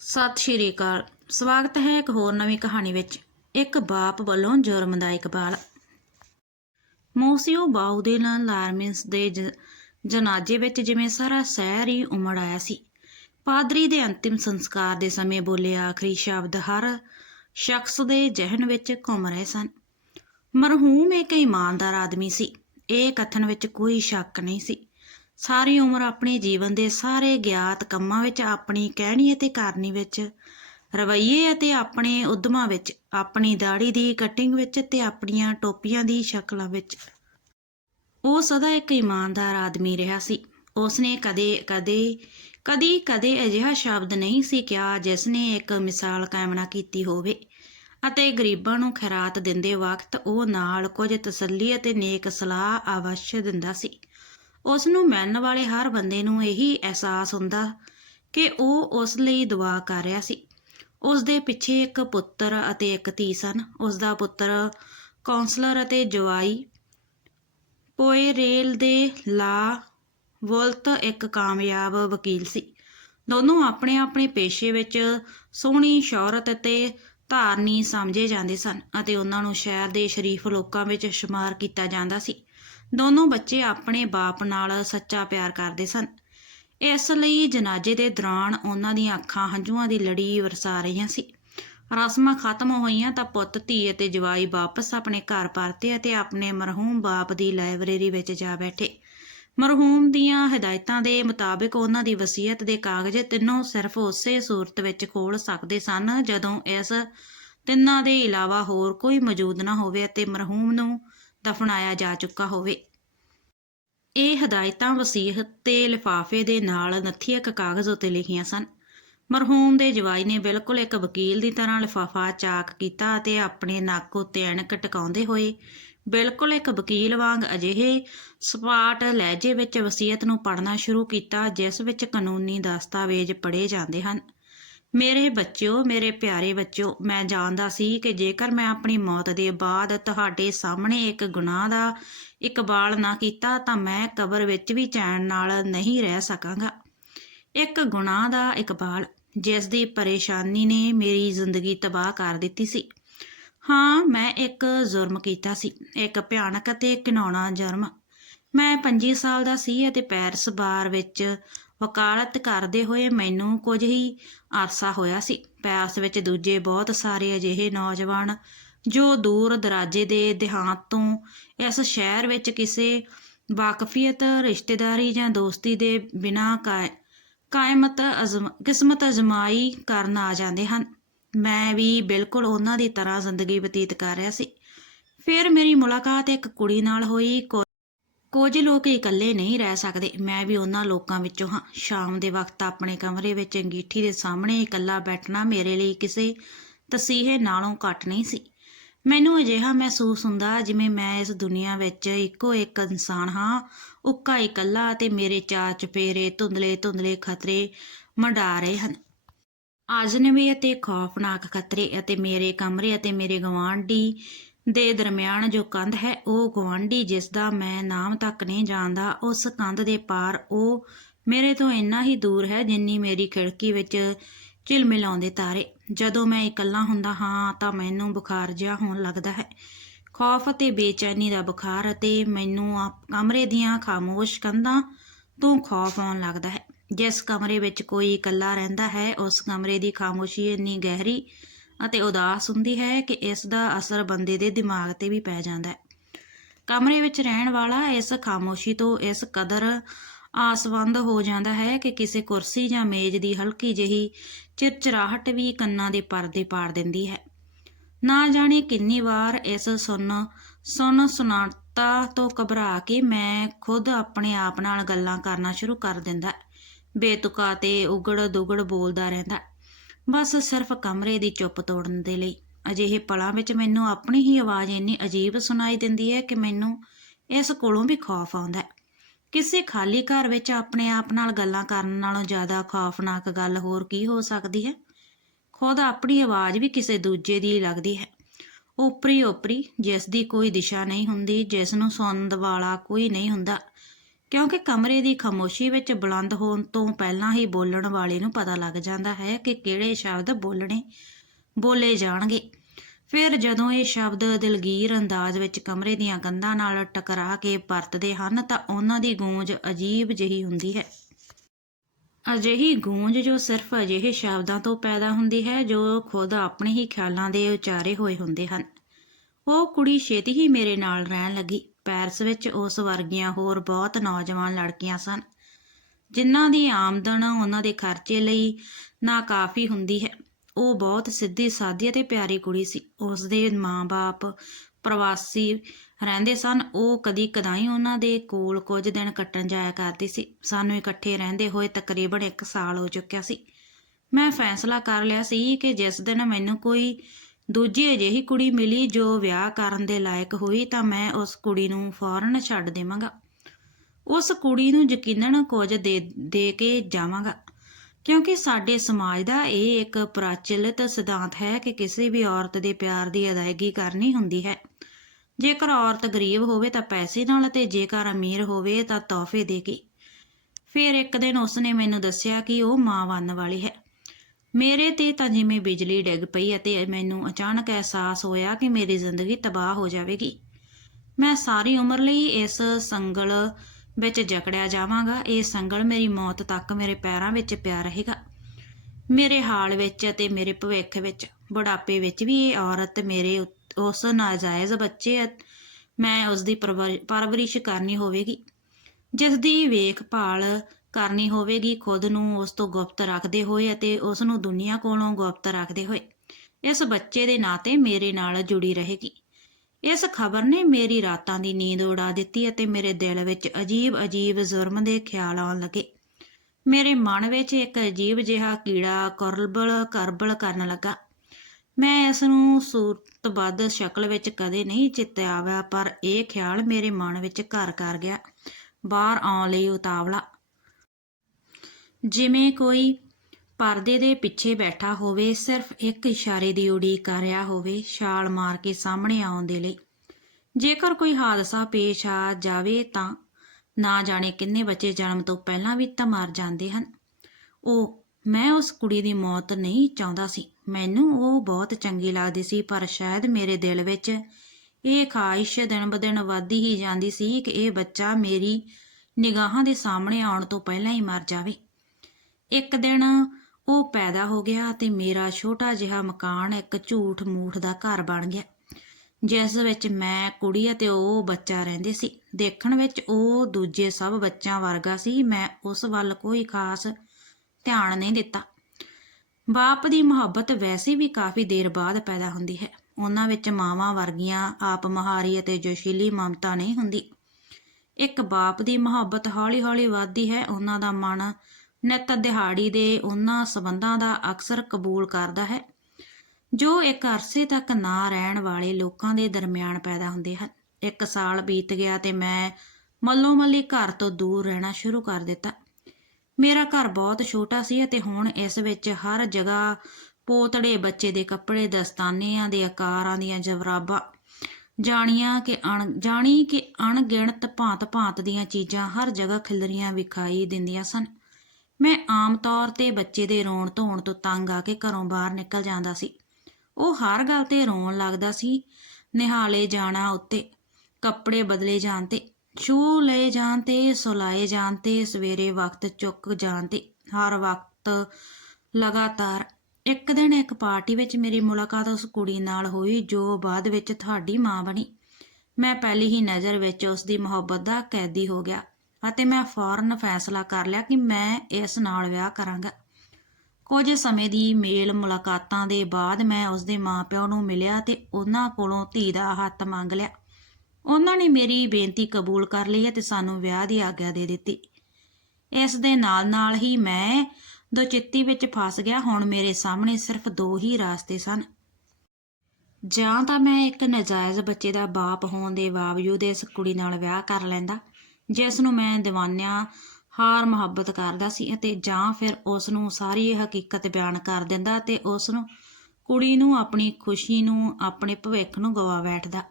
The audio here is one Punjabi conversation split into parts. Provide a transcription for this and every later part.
ਸਤਿ ਸ਼੍ਰੀ ਅਕਾਲ। ਸਵਾਗਤ ਹੈ ਇੱਕ ਹੋਰ ਨਵੀਂ ਕਹਾਣੀ ਵਿੱਚ। ਇੱਕ ਬਾਪ ਵੱਲੋਂ ਜੁਰਮ ਦਾ ਇਕਬਾਲ। ਮੋਸੀਓ ਬਾਉ ਲਾਰਮਿੰਸ ਦੇ ਜਨਾਜ਼ੇ ਵਿੱਚ ਜਿਵੇਂ ਸਾਰਾ ਸ਼ਹਿਰ ਹੀ ਉਮੜ ਆਇਆ ਸੀ। ਪਾਦਰੀ ਦੇ ਅੰਤਿਮ ਸੰਸਕਾਰ ਦੇ ਸਮੇਂ ਬੋਲੇ ਆਖਰੀ ਸ਼ਬਦ ਹਰ ਸ਼ਖਸ ਦੇ ਜ਼ਿਹਨ ਵਿੱਚ ਘੁੰਮ ਰਹੇ ਸਨ। ਮਰਹੂਮ ਇੱਕ ਇਮਾਨਦਾਰ ਆਦਮੀ ਸੀ। ਇਹ ਕਥਨ ਵਿੱਚ ਕੋਈ ਸ਼ੱਕ ਨਹੀਂ ਸੀ। ਸਾਰੀ ਉਮਰ ਆਪਣੇ ਜੀਵਨ ਦੇ ਸਾਰੇ ਗਿਆਤ ਕੰਮਾਂ ਵਿੱਚ ਆਪਣੀ ਕਹਿਣੀ ਅਤੇ ਕਰਨੀ ਵਿੱਚ ਰਵੱਈਏ ਅਤੇ ਆਪਣੇ ਉਦਮਾਂ ਵਿੱਚ, ਆਪਣੀ ਦਾੜੀ ਦੀ ਕਟਿੰਗ ਵਿੱਚ ਤੇ ਆਪਣੀਆਂ ਟੋਪੀਆਂ ਦੀ ਸ਼ਕਲਾਂ ਵਿੱਚ। ਉਹ ਸਦਾ ਇੱਕ ਇਮਾਨਦਾਰ ਆਦਮੀ ਰਿਹਾ ਸੀ। ਉਸਨੇ ਕਦੇ ਕਦੇ, ਕਦੀ, ਕਦੇ ਅਜਿਹਾ ਸ਼ਬਦ ਨਹੀਂ ਸੀ ਕਿਹਾ ਜਿਸ ਨੇ ਇੱਕ ਮਿਸਾਲ ਕਾਇਮ ਨਾ ਕੀਤੀ ਹੋਵੇ ਅਤੇ ਗਰੀਬਾਂ ਨੂੰ ਖੈਰਾਤ ਦਿੰਦੇ ਵਕਤ ਉਹ ਨਾਲ ਕੁਝ ਤਸੱਲੀ ਅਤੇ ਨੇਕ ਸਲਾਹ ਅਵਸ਼ ਦਿੰਦਾ ਸੀ। ਉਸ ਨੂੰ ਮਿਲਣ ਵਾਲੇ ਹਰ ਬੰਦੇ ਨੂੰ ਇਹੀ ਅਹਿਸਾਸ ਹੁੰਦਾ ਕਿ ਉਹ ਉਸ ਲਈ ਦੁਆ ਕਰ ਰਿਹਾ ਸੀ। ਉਸ ਦੇ ਪਿੱਛੇ ਇੱਕ ਪੁੱਤਰ ਅਤੇ ਇੱਕ ਧੀ ਸਨ। ਉਸ ਦਾ ਪੁੱਤਰ ਕਾਉਂਸਲਰ ਅਤੇ ਜਵਾਈ ਪੋਏ ਰੇਲ ਦੇ ਲਾ ਵੋਲਟ ਇੱਕ ਕਾਮਯਾਬ ਵਕੀਲ ਸੀ। ਦੋਨੋਂ ਆਪਣੇ ਆਪਣੇ ਪੇਸ਼ੇ ਵਿੱਚ ਸੋਹਣੀ ਸ਼ੌਹਰਤ ਅਤੇ ਧਾਰਨੀ ਸਮਝੇ ਜਾਂਦੇ ਸਨ ਅਤੇ ਉਹਨਾਂ ਨੂੰ ਸ਼ਹਿਰ ਦੇ ਸ਼ਰੀਫ ਲੋਕਾਂ ਵਿੱਚ ਸ਼ੁਮਾਰ ਕੀਤਾ ਜਾਂਦਾ ਸੀ। ਦੋਨੋਂ ਬੱਚੇ ਆਪਣੇ ਬਾਪ ਨਾਲ ਸੱਚਾ ਪਿਆਰ ਕਰਦੇ ਸਨ। ਇਸ ਲਈ ਜਨਾਜ਼ੇ ਦੇ ਦੌਰਾਨ ਉਹਨਾਂ ਦੀਆਂ ਅੱਖਾਂ ਹੰਝੂਆਂ ਦੀ ਲੜੀ ਵਰਸਾ ਰਹੀਆਂ ਸੀ। ਰਸਮਾਂ ਖਤਮ ਹੋਈਆਂ ਤਾਂ ਪੁੱਤ, ਧੀ ਅਤੇ ਜਵਾਈ ਵਾਪਸ ਆਪਣੇ ਘਰ ਪਰਤੇ ਅਤੇ ਆਪਣੇ ਮਰਹੂਮ ਬਾਪ ਦੀ ਲਾਇਬ੍ਰੇਰੀ ਵਿੱਚ ਜਾ ਬੈਠੇ। ਮਰਹੂਮ ਦੀਆਂ ਹਦਾਇਤਾਂ ਦੇ ਮੁਤਾਬਿਕ ਉਹਨਾਂ ਦੀ ਵਸੀਅਤ ਦੇ ਕਾਗਜ਼ ਤਿੰਨੋਂ ਸਿਰਫ ਉਸੇ ਸੂਰਤ ਵਿੱਚ ਖੋਲ ਸਕਦੇ ਸਨ ਜਦੋਂ ਇਸ ਤਿੰਨਾਂ ਦੇ ਇਲਾਵਾ ਹੋਰ ਕੋਈ ਮੌਜੂਦ ਨਾ ਹੋਵੇ ਅਤੇ ਮਰਹੂਮ ਨੂੰ ਦਫਨਾਇਆ ਜਾ ਚੁੱਕਾ ਹੋਵੇ। ਇਹ ਹਦਾਇਤਾਂ ਵਸੀਅਤ ਤੇ ਲਿਫਾਫੇ ਦੇ ਨਾਲ ਨੱਥੀ ਇੱਕ ਕਾਗਜ਼ ਉੱਤੇ ਲਿਖੀਆਂ ਸਨ। ਮਰਹੂਮ ਦੇ ਜਵਾਈ ਨੇ ਬਿਲਕੁਲ ਇੱਕ ਵਕੀਲ ਦੀ ਤਰ੍ਹਾਂ ਲਿਫਾਫਾ ਚਾਕ ਕੀਤਾ ਅਤੇ ਆਪਣੇ ਨੱਕ ਉੱਤੇ ਐਨਕ ਟਿਕਾਉਂਦੇ ਹੋਏ ਬਿਲਕੁਲ ਇੱਕ ਵਕੀਲ ਵਾਂਗ ਅਜਿਹੇ ਸਪਾਟ ਲਹਿਜੇ ਵਿੱਚ ਵਸੀਅਤ ਨੂੰ ਪੜ੍ਹਨਾ ਸ਼ੁਰੂ ਕੀਤਾ, ਜਿਸ ਵਿੱਚ ਕਾਨੂੰਨੀ ਦਸਤਾਵੇਜ਼ ਪੜ੍ਹੇ ਜਾਂਦੇ ਹਨ। ਮੇਰੇ ਬੱਚਿਓ, ਮੇਰੇ ਪਿਆਰੇ ਬੱਚਿਓ, ਮੈਂ ਜਾਣਦਾ ਸੀ ਕਿ ਜੇਕਰ ਮੈਂ ਆਪਣੀ ਮੌਤ ਦੇ ਬਾਅਦ ਤੁਹਾਡੇ ਸਾਹਮਣੇ ਇੱਕ ਗੁਨਾਹ ਦਾ ਇਕਬਾਲ ਨਾ ਕੀਤਾ, ਤਾਂ ਮੈਂ ਕਬਰ ਵਿੱਚ ਵੀ ਚੈਨ ਨਾਲ ਨਹੀਂ ਰਹਿ ਸਕਾਂਗਾ। ਇੱਕ ਗੁਨਾਹ ਦਾ ਇਕਬਾਲ, ਜਿਸ ਦੀ ਪਰੇਸ਼ਾਨੀ ਨੇ ਮੇਰੀ ਜ਼ਿੰਦਗੀ ਤਬਾਹ ਕਰ ਦਿੱਤੀ ਸੀ। ਹਾਂ, ਮੈਂ ਇੱਕ ਜ਼ੁਰਮ ਕੀਤਾ ਸੀ, ਇੱਕ ਭਿਆਨਕ ਅਤੇ ਘਿਨਾਉਣਾ ਜੁਰਮ। ਮੈਂ 25 ਸਾਲ ਦਾ ਸੀ ਅਤੇ ਪੈਰਿਸ ਬਾਰ ਵਿੱਚ ਵਕਾਲਤ ਕਰਦੇ ਹੋਏ ਮੈਨੂੰ ਕੁਝ ਹੀ ਅਰਸਾ ਹੋਇਆ ਸੀ। ਪੈਰਿਸ ਵਿੱਚ ਦੂਜੇ ਬਹੁਤ ਸਾਰੇ ਅਜਿਹੇ ਨੌਜਵਾਨ ਜੋ ਦੂਰ ਦਰਾਜੇ ਦੇ ਦੇਹਾਂਤ ਤੋਂ ਇਸ ਸ਼ਹਿਰ ਵਿੱਚ ਕਿਸੇ ਵਾਕਫੀਅਤ ਰਿਸ਼ਤੇਦਾਰੀ ਜਾਂ ਦੋਸਤੀ ਦੇ ਬਿਨਾਂ ਕਾਇ, ਕਾਇਮਤ ਅਜ਼ਮ, ਕਿਸਮਤ ਅਜ਼ਮਾਈ ਕਰਨ ਆ ਜਾਂਦੇ ਹਨ। ਮੈਂ ਵੀ ਬਿਲਕੁਲ ਉਹਨਾਂ ਦੀ ਤਰ੍ਹਾਂ ਜ਼ਿੰਦਗੀ ਬਤੀਤ ਕਰ ਰਿਹਾ ਸੀ। ਫਿਰ ਮੇਰੀ ਮੁਲਾਕਾਤ ਇੱਕ ਕੁੜੀ ਨਾਲ ਹੋਈ ਕੁਝ ਲੋਕ ਇਕੱਲੇ ਨਹੀਂ ਰਹਿ ਸਕਦੇ। ਮੈਂ ਵੀ ਉਹਨਾਂ ਲੋਕਾਂ ਵਿੱਚੋਂ ਹਾਂ। ਸ਼ਾਮ ਦੇ ਵਕਤ ਆਪਣੇ ਕਮਰੇ ਵਿੱਚ ਅੰਗੀਠੀ ਦੇ ਸਾਹਮਣੇ ਇਕੱਲਾ ਬੈਠਣਾ ਮੇਰੇ ਲਈ ਕਿਸੇ ਤਸੀਹੇ ਨਾਲੋਂ ਘੱਟ ਨਹੀਂ ਸੀ। ਮੈਨੂੰ ਅਜਿਹਾ ਮਹਿਸੂਸ ਹੁੰਦਾ ਜਿਵੇਂ ਮੈਂ ਇਸ ਦੁਨੀਆ ਵਿੱਚ ਇੱਕੋ ਇੱਕ ਇਨਸਾਨ ਹਾਂ। ਉੱਕਾ ਇਕੱਲਾ ਅਤੇ ਮੇਰੇ ਚਾਰ ਚਪੇਰੇ ਧੁੰਦਲੇ ਧੁੰਦਲੇ ਖਤਰੇ ਮੰਡਾ ਰਹੇ ਹਨ। ਅਜਨਬੀ ਅਤੇ ਖੌਫਨਾਕ ਖਤਰੇ ਅਤੇ ਮੇਰੇ ਕਮਰੇ ਅਤੇ ਮੇਰੇ ਗਵਾਂਢੀ ਦੇ ਦਰਮਿਆਨ ਜੋ ਕੰਧ ਹੈ, ਉਹ ਗਵਾਂਢੀ ਜਿਸ ਦਾ ਮੈਂ ਨਾਮ ਤੱਕ ਨਹੀਂ ਜਾਣਦਾ, ਉਸ ਕੰਧ ਦੇ ਪਾਰ ਉਹ ਮੇਰੇ ਤੋਂ ਇੰਨਾ ਹੀ ਦੂਰ ਹੈ ਜਿੰਨੀ ਮੇਰੀ ਖਿੜਕੀ ਵਿੱਚ ਝਿਲਮਿਲਾਉਂਦੇ ਤਾਰੇ। ਜਦੋਂ ਮੈਂ ਇਕੱਲਾ ਹੁੰਦਾ ਹਾਂ ਤਾਂ ਮੈਨੂੰ ਬੁਖਾਰ ਜਿਹਾ ਹੋਣ ਲੱਗਦਾ ਹੈ। ਖੌਫ ਅਤੇ ਬੇਚੈਨੀ ਦਾ ਬੁਖਾਰ ਅਤੇ ਮੈਨੂੰ ਆਪ- ਕਮਰੇ ਦੀਆਂ ਖਾਮੋਸ਼ ਕੰਧਾਂ ਤੋਂ ਖੌਫ ਆਉਣ ਲੱਗਦਾ ਹੈ। ਜਿਸ ਕਮਰੇ ਵਿੱਚ ਕੋਈ ਇਕੱਲਾ ਰਹਿੰਦਾ ਹੈ, ਉਸ ਕਮਰੇ ਦੀ ਖਾਮੋਸ਼ੀ ਇੰਨੀ ਗਹਿਰੀ ਅਤੇ ਉਦਾਸ ਹੁੰਦੀ ਹੈ ਕਿ ਇਸ ਦਾ ਅਸਰ ਬੰਦੇ ਦੇ ਦਿਮਾਗ ਤੇ ਵੀ ਪੈ ਜਾਂਦਾ ਹੈ। ਕਮਰੇ ਵਿੱਚ ਰਹਿਣ ਵਾਲਾ ਇਸ ਖਾਮੋਸ਼ੀ ਤੋਂ ਇਸ ਕਦਰ ਆਸਵੰਦ ਹੋ ਜਾਂਦਾ ਹੈ ਕਿ ਕਿਸੇ ਕੁਰਸੀ ਜਾਂ ਮੇਜ਼ ਦੀ ਹਲਕੀ ਜਿਹੀ ਚਿਰਚਰਾਹਟ ਵੀ ਕੰਨਾਂ ਦੇ ਪਰਦੇ ਪਾੜ ਦਿੰਦੀ ਹੈ। ਨਾ ਜਾਣੇ ਕਿੰਨੀ ਵਾਰ ਇਸ ਸੁਣ ਸੁਣ ਸੁਨਾਤਾ ਤੋਂ ਘਬਰਾ ਕੇ ਮੈਂ ਖੁਦ ਆਪਣੇ ਆਪ ਨਾਲ ਗੱਲਾਂ ਕਰਨਾ ਸ਼ੁਰੂ ਕਰ ਦਿੰਦਾ ਬੇਤੁਕਾ ਤੇ ਉਗੜ ਦੁਗੜ ਬੋਲਦਾ ਰਹਿੰਦਾ ਬਸ ਸਿਰਫ ਕਮਰੇ ਦੀ ਚੁੱਪ ਤੋੜਨ ਦੇ ਲਈ। ਅਜਿਹੇ ਪਲਾਂ ਵਿੱਚ ਮੈਨੂੰ ਆਪਣੀ ਹੀ ਆਵਾਜ਼ ਇੰਨੀ ਅਜੀਬ ਸੁਣਾਈ ਦਿੰਦੀ ਹੈ ਕਿ ਮੈਨੂੰ ਇਸ ਕੋਲੋਂ ਵੀ ਖੌਫ ਆਉਂਦਾ ਹੈ। ਕਿਸੇ ਖਾਲੀ ਘਰ ਵਿੱਚ ਆਪਣੇ ਆਪ ਨਾਲ ਗੱਲਾਂ ਕਰਨ ਨਾਲੋਂ ਜ਼ਿਆਦਾ ਖੌਫਨਾਕ ਗੱਲ ਹੋਰ ਕੀ ਹੋ ਸਕਦੀ ਹੈ? ਖੁਦ ਆਪਣੀ ਆਵਾਜ਼ ਵੀ ਕਿਸੇ ਦੂਜੇ ਦੀ ਲੱਗਦੀ ਹੈ। ਓਪਰੀ ਓਪਰੀ ਜਿਸ ਦੀ ਕੋਈ ਦਿਸ਼ਾ ਨਹੀਂ ਹੁੰਦੀ, ਜਿਸ ਨੂੰ ਸੁਣਨ ਵਾਲਾ ਕੋਈ ਨਹੀਂ ਹੁੰਦਾ ਕਿਉਂਕਿ ਕਮਰੇ ਦੀ ਖਾਮੋਸ਼ੀ ਵਿੱਚ ਬੁਲੰਦ ਹੋਣ ਤੋਂ ਪਹਿਲਾਂ ਹੀ ਬੋਲਣ ਵਾਲੇ ਨੂੰ ਪਤਾ ਲੱਗ ਜਾਂਦਾ ਹੈ ਕਿ ਕਿਹੜੇ ਸ਼ਬਦ ਬੋਲਣੇ, ਬੋਲੇ ਜਾਣਗੇ। ਫਿਰ ਜਦੋਂ ਇਹ ਸ਼ਬਦ ਦਿਲਗੀਰ ਅੰਦਾਜ਼ ਵਿੱਚ ਕਮਰੇ ਦੀਆਂ ਕੰਧਾਂ ਨਾਲ ਟਕਰਾ ਕੇ ਪਰਤਦੇ ਹਨ ਤਾਂ ਉਹਨਾਂ ਦੀ ਗੂੰਜ ਅਜੀਬ ਜਿਹੀ ਹੁੰਦੀ ਹੈ। ਅਜਿਹੀ ਗੂੰਜ ਜੋ ਸਿਰਫ ਅਜਿਹੇ ਸ਼ਬਦਾਂ ਤੋਂ ਪੈਦਾ ਹੁੰਦੀ ਹੈ ਜੋ ਖੁਦ ਆਪਣੇ ਹੀ ਖਿਆਲਾਂ ਦੇ ਉਚਾਰੇ ਹੋਏ ਹੁੰਦੇ ਹਨ। ਉਹ ਕੁੜੀ ਛੇਤੀ ਹੀ ਮੇਰੇ ਨਾਲ ਰਹਿਣ ਲੱਗੀ। ਪੈਰਿਸ ਵਿੱਚ ਉਸ ਵਰਗੀਆਂ ਹੋਰ ਬਹੁਤ ਨੌਜਵਾਨ ਲੜਕੀਆਂ ਸਨ, ਜਿਨ੍ਹਾਂ ਦੀ ਆਮਦਨ ਉਹਨਾਂ ਦੇ ਖਰਚੇ ਲਈ ਨਾਕਾਫੀ ਹੁੰਦੀ ਹੈ। ਉਹ ਬਹੁਤ ਸਿੱਧੀ, ਸਾਦੀ ਅਤੇ ਪਿਆਰੀ ਕੁੜੀ ਸੀ। ਉਸ ਦੇ ਮਾਂ-ਬਾਪ ਪ੍ਰਵਾਸੀ ਰਹਿੰਦੇ ਸਨ। ਉਹ ਕਦੀ ਕਦਾਈ ਉਹਨਾਂ ਦੇ ਕੋਲ ਕੁਝ ਦਿਨ ਕੱਟਣ ਜਾਇਆ ਕਰਦੀ ਸੀ। ਸਾਨੂੰ ਇਕੱਠੇ ਰਹਿੰਦੇ ਹੋਏ ਤਕਰੀਬਨ 1 ਸਾਲ ਹੋ ਚੁੱਕਿਆ ਸੀ। ਮੈਂ ਫੈਸਲਾ ਕਰ ਲਿਆ ਸੀ ਕਿ ਜਿਸ ਦਿਨ ਮੈਨੂੰ ਕੋਈ ਦੂਜੀ ਅਜਿਹੀ ਕੁੜੀ ਮਿਲੀ ਜੋ ਵਿਆਹ ਕਰਨ ਦੇ ਲਾਇਕ ਹੋਈ ਤਾਂ ਮੈਂ ਉਸ ਕੁੜੀ ਨੂੰ ਫੌਰਨ ਛੱਡ ਦੇਵਾਂਗਾ। ਉਸ ਕੁੜੀ ਨੂੰ ਯਕੀਨਨ ਕੁਝ ਦੇ ਦੇ ਕੇ ਜਾਵਾਂਗਾ। ਕਿਉਂਕਿ ਸਾਡੇ ਸਮਾਜ ਦਾ ਇਹ ਇੱਕ ਪ੍ਰਚਲਿਤ ਸਿਧਾਂਤ ਹੈ ਕਿ ਕਿਸੇ ਵੀ ਔਰਤ ਦੇ ਪਿਆਰ ਦੀ ਅਦਾਇਗੀ ਕਰਨੀ ਹੁੰਦੀ ਹੈ। ਜੇਕਰ ਔਰਤ ਗਰੀਬ ਹੋਵੇ ਤਾਂ ਪੈਸੇ ਨਾਲ ਅਤੇ ਜੇਕਰ ਅਮੀਰ ਹੋਵੇ ਤਾਂ ਤੋਹਫੇ ਦੇ ਕੇ। ਫਿਰ ਇੱਕ ਦਿਨ ਉਸਨੇ ਮੈਨੂੰ ਦੱਸਿਆ ਕਿ ਉਹ ਮਾਂ ਬਣਨ ਵਾਲੀ ਹੈ। ਮੇਰੇ ਤੇ ਤਾਂ ਜਿਵੇਂ ਬਿਜਲੀ ਡਿੱਗ ਪਈ ਅਤੇ ਮੈਨੂੰ ਅਚਾਨਕ ਅਹਿਸਾਸ ਹੋਇਆ ਕਿ ਮੇਰੀ ਜ਼ਿੰਦਗੀ ਤਬਾਹ ਹੋ ਜਾਵੇਗੀ। ਮੈਂ ਸਾਰੀ ਉਮਰ ਲਈ ਇਸ ਸੰਗਲ ਵਿੱਚ ਜਕੜਿਆ ਜਾਵਾਂਗਾ। ਇਹ ਸੰਗਲ ਮੇਰੀ ਮੌਤ ਤੱਕ ਮੇਰੇ ਪੈਰਾਂ ਵਿੱਚ ਪਿਆ ਰਹੇਗਾ। ਮੇਰੇ ਹਾਲ ਵਿੱਚ ਅਤੇ ਮੇਰੇ ਭਵਿੱਖ ਵਿੱਚ, ਬੁਢਾਪੇ ਵਿੱਚ ਵੀ ਇਹ ਔਰਤ ਮੇਰੇ ਉਤ- ਉਸ ਨਾਜਾਇਜ਼ ਬੱਚੇ ਮੈਂ ਉਸ ਦੀ ਪਰਵਰ- ਪਰਵਰਿਸ਼ ਕਰਨੀ ਹੋਵੇਗੀ। ਜਿਸ ਦੀ ਵੇਖਭਾਲ ਕਰਨੀ ਹੋਵੇਗੀ ਖੁਦ ਨੂੰ, ਉਸ ਤੋਂ ਗੁਪਤ ਰੱਖਦੇ ਹੋਏ ਅਤੇ ਉਸ ਨੂੰ ਦੁਨੀਆ ਕੋਲੋਂ ਗੁਪਤ ਰੱਖਦੇ ਹੋਏ। ਇਸ ਬੱਚੇ ਦੇ ਨਾਤੇ ਮੇਰੇ ਨਾਲ ਜੁੜੀ ਰਹੇਗੀ। ਇਸ ਖਬਰ ਨੇ ਮੇਰੀ ਰਾਤਾਂ ਦੀ ਨੀਂਦ ਉਡਾ ਦਿੱਤੀ ਅਤੇ ਮੇਰੇ ਦਿਲ ਵਿੱਚ ਅਜੀਬ ਅਜੀਬ ਜ਼ੁਰਮ ਦੇ ਖਿਆਲ ਆਉਣ ਲੱਗੇ। ਮੇਰੇ ਮਨ ਵਿੱਚ ਇੱਕ ਅਜੀਬ ਜਿਹਾ ਕੀੜਾ ਕਰਬਲ ਕਰਬਲ ਕਰਨ ਲੱਗਾ। ਮੈਂ ਇਸ ਨੂੰ ਸੂਰਤਬੱਧ ਸ਼ਕਲ ਵਿੱਚ ਕਦੇ ਨਹੀਂ ਚਿਤਿਆਵਿਆ ਪਰ ਇਹ ਖਿਆਲ ਮੇਰੇ ਮਨ ਵਿੱਚ ਘਰ ਕਰ ਗਿਆ। ਬਾਹਰ ਆਉਣ ਲਈ ਉਤਾਵਲਾ। ਜਿਵੇਂ ਕੋਈ ਪਰਦੇ ਦੇ ਪਿੱਛੇ ਬੈਠਾ ਹੋਵੇ, ਸਿਰਫ ਇੱਕ ਇਸ਼ਾਰੇ ਦੀ ਉਡੀਕ ਕਰ ਰਿਹਾ ਹੋਵੇ, ਛਾਲ ਮਾਰ ਕੇ ਸਾਹਮਣੇ ਆਉਣ ਦੇ ਲਈ। ਜੇਕਰ ਕੋਈ ਹਾਦਸਾ ਪੇਸ਼ ਆ ਜਾਵੇ ਤਾਂ ਨਾ ਜਾਣੇ ਕਿੰਨੇ ਬੱਚੇ ਜਨਮ ਤੋਂ ਪਹਿਲਾਂ ਵੀ ਤਾਂ ਮਰ ਜਾਂਦੇ ਹਨ। ਉਹ, ਮੈਂ ਉਸ ਕੁੜੀ ਦੀ ਮੌਤ ਨਹੀਂ ਚਾਹੁੰਦਾ ਸੀ। ਮੈਨੂੰ ਉਹ ਬਹੁਤ ਚੰਗੀ ਲੱਗਦੀ ਸੀ, ਪਰ ਸ਼ਾਇਦ ਮੇਰੇ ਦਿਲ ਵਿੱਚ ਇਹ ਖਾਹਿਸ਼ ਦਿਨ ਬਦਿਨ ਵੱਧਦੀ ਹੀ ਜਾਂਦੀ ਸੀ ਕਿ ਇਹ ਬੱਚਾ ਮੇਰੀ ਨਿਗਾਹਾਂ ਦੇ ਸਾਹਮਣੇ ਆਉਣ ਤੋਂ ਪਹਿਲਾਂ ਹੀ ਮਰ ਜਾਵੇ। ਇੱਕ ਦਿਨ ਉਹ ਪੈਦਾ ਹੋ ਗਿਆ ਤੇ ਮੇਰਾ ਛੋਟਾ ਜਿਹਾ ਮਕਾਨ ਇੱਕ ਝੂਠ ਮੂਠ ਦਾ ਘਰ ਬਣ ਗਿਆ, ਜਿਸ ਵਿੱਚ ਮੈਂ, ਕੁੜੀ ਅਤੇ ਉਹ ਬੱਚਾ ਰਹਿੰਦੇ ਸੀ। ਦੇਖਣ ਵਿੱਚ ਉਹ ਦੂਜੇ ਸਭ ਬੱਚਿਆਂ ਵਰਗਾ ਸੀ, ਮੈਂ ਉਸ ਵੱਲ ਕੋਈ ਖਾਸ ਧਿਆਨ ਨਹੀਂ ਦਿੱਤਾ। ਬਾਪ ਦੀ ਮੁਹੱਬਤ ਵੈਸੇ ਵੀ ਕਾਫੀ ਦੇਰ ਬਾਅਦ ਪੈਦਾ ਹੁੰਦੀ ਹੈ। ਉਹਨਾਂ ਵਿੱਚ ਮਾਵਾਂ ਵਰਗੀਆਂ ਆਪ ਮਹਾਰੀ ਅਤੇ ਜੋਸ਼ੀਲੀ ਮਮਤਾ ਨਹੀਂ ਹੁੰਦੀ। ਇੱਕ ਬਾਪ ਦੀ ਮੁਹੱਬਤ ਹੌਲੀ-ਹੌਲੀ ਵੱਧਦੀ ਹੈ, ਉਹਨਾਂ ਦਾ ਮਨ ਨਿਤ ਦਿਹਾੜੀ ਦੇ ਉਹਨਾਂ ਸਬੰਧਾਂ ਦਾ ਅਕਸਰ ਕਬੂਲ ਕਰਦਾ ਹੈ, ਜੋ ਇੱਕ ਅਰਸੇ ਤੱਕ ਨਾ ਰਹਿਣ ਵਾਲੇ ਲੋਕਾਂ ਦੇ ਦਰਮਿਆਨ ਪੈਦਾ ਹੁੰਦੇ ਹਨ। ਇੱਕ ਸਾਲ ਬੀਤ ਗਿਆ ਤੇ ਮੈਂ ਮੱਲੋ ਮੱਲੀ ਘਰ ਤੋਂ ਦੂਰ ਰਹਿਣਾ ਸ਼ੁਰੂ ਕਰ ਦਿੱਤਾ। ਮੇਰਾ ਘਰ ਬਹੁਤ ਛੋਟਾ ਸੀ ਅਤੇ ਹੁਣ ਇਸ ਵਿੱਚ ਹਰ ਜਗ੍ਹਾ ਪੋਤੜੇ ਬੱਚੇ ਦੇ ਕੱਪੜੇ, ਦਸਤਾਨਿਆਂ ਦੇ ਆਕਾਰਾਂ ਦੀਆਂ ਜਵਰਾਬਾਂ, ਜਾਣੀਆਂ ਕਿ ਅਣ, ਜਾਣੀ ਕਿ ਅਣਗਿਣਤ ਭਾਂਤ-ਭਾਂਤ ਦੀਆਂ ਚੀਜ਼ਾਂ ਹਰ ਜਗ੍ਹਾ ਖਿਲਰੀਆਂ ਵਿਖਾਈ ਦਿੰਦੀਆਂ ਸਨ। ਮੈਂ ਆਮ ਤੌਰ ਤੇ ਬੱਚੇ ਦੇ ਰੋਣ ਧੋਣ ਤੋਂ ਤੰਗ ਆ ਕੇ ਘਰੋਂ ਬਾਹਰ ਨਿਕਲ ਜਾਂਦਾ ਸੀ। ਉਹ ਹਰ ਗੱਲ ਤੇ ਰੋਣ ਲੱਗਦਾ ਸੀ, ਨਿਹਾਲੇ ਜਾਣਾ ਉੱਤੇ, ਕੱਪੜੇ ਬਦਲੇ ਜਾਣ ਤੇ ਸ਼ੂ ਲਏ ਜਾਣ ਤੇ, ਸੁਲਾਏ ਜਾਣ ਤੇ, ਸਵੇਰੇ ਵਕਤ ਚੁੱਕ ਜਾਣ ਤੇ, ਹਰ ਵਕਤ ਲਗਾਤਾਰ। ਇੱਕ ਦਿਨ ਇੱਕ ਪਾਰਟੀ ਵਿੱਚ ਮੇਰੀ ਮੁਲਾਕਾਤ ਉਸ ਕੁੜੀ ਨਾਲ ਹੋਈ, ਜੋ ਬਾਅਦ ਵਿੱਚ ਤੁਹਾਡੀ ਮਾਂ ਬਣੀ। ਮੈਂ ਪਹਿਲੀ ਹੀ ਨਜ਼ਰ ਵਿੱਚ ਉਸ ਦੀ ਮੁਹੱਬਤ ਦਾ ਕੈਦੀ ਹੋ ਗਿਆ। ਅਤੇ ਮੈਂ ਫੌਰਨ ਫੈਸਲਾ ਕਰ ਲਿਆ ਕਿ ਮੈਂ ਇਸ ਨਾਲ ਵਿਆਹ ਕਰਾਂਗਾ। ਕੁਝ ਸਮੇਂ ਦੀ ਮੇਲ ਮੁਲਾਕਾਤਾਂ ਦੇ ਬਾਅਦ ਮੈਂ ਉਸ ਦੇ ਮਾਪਿਆਂ ਨੂੰ ਮਿਲਿਆ ਤੇ ਉਹਨਾਂ ਕੋਲੋਂ ਧੀ ਦਾ ਹੱਥ ਮੰਗ ਲਿਆ। ਉਹਨਾਂ ਨੇ ਮੇਰੀ ਬੇਨਤੀ ਕਬੂਲ ਕਰ ਲਈ ਅਤੇ ਸਾਨੂੰ ਵਿਆਹ ਦੀ ਆਗਿਆ ਦੇ ਦਿੱਤੀ। ਇਸ ਦੇ ਨਾਲ-ਨਾਲ ਹੀ ਮੈਂ ਦੁਚਿੱਤੀ ਵਿੱਚ ਫਸ ਗਿਆ। ਹੁਣ ਮੇਰੇ ਸਾਹਮਣੇ ਸਿਰਫ ਦੋ ਹੀ ਰਾਸਤੇ ਸਨ। ਜਾਂ ਤਾਂ ਮੈਂ ਇੱਕ ਨਜਾਇਜ਼ ਬੱਚੇ ਦਾ ਬਾਪ ਹੋਣ ਦੇ ਬਾਵਜੂਦ ਇਸ ਕੁੜੀ ਨਾਲ ਵਿਆਹ ਕਰ ਲੈਂਦਾ ਜਿਸ ਨੂੰ ਮੈਂ دیਵਾਨਿਆਂ ਹਾਰ ਮੁਹੱਬਤ ਕਰਦਾ ਸੀ ਅਤੇ ਜਾਂ ਫਿਰ ਉਸ ਨੂੰ ਸਾਰੀ ਇਹ ਹਕੀਕਤ ਬਿਆਨ ਕਰ ਦਿੰਦਾ ਤੇ ਉਸ ਨੂੰ ਕੁੜੀ ਨੂੰ ਆਪਣੀ ਖੁਸ਼ੀ ਨੂੰ, ਆਪਣੇ ਭਵਿੱਖ ਨੂੰ ਗਵਾ ਬੈਠਦਾ।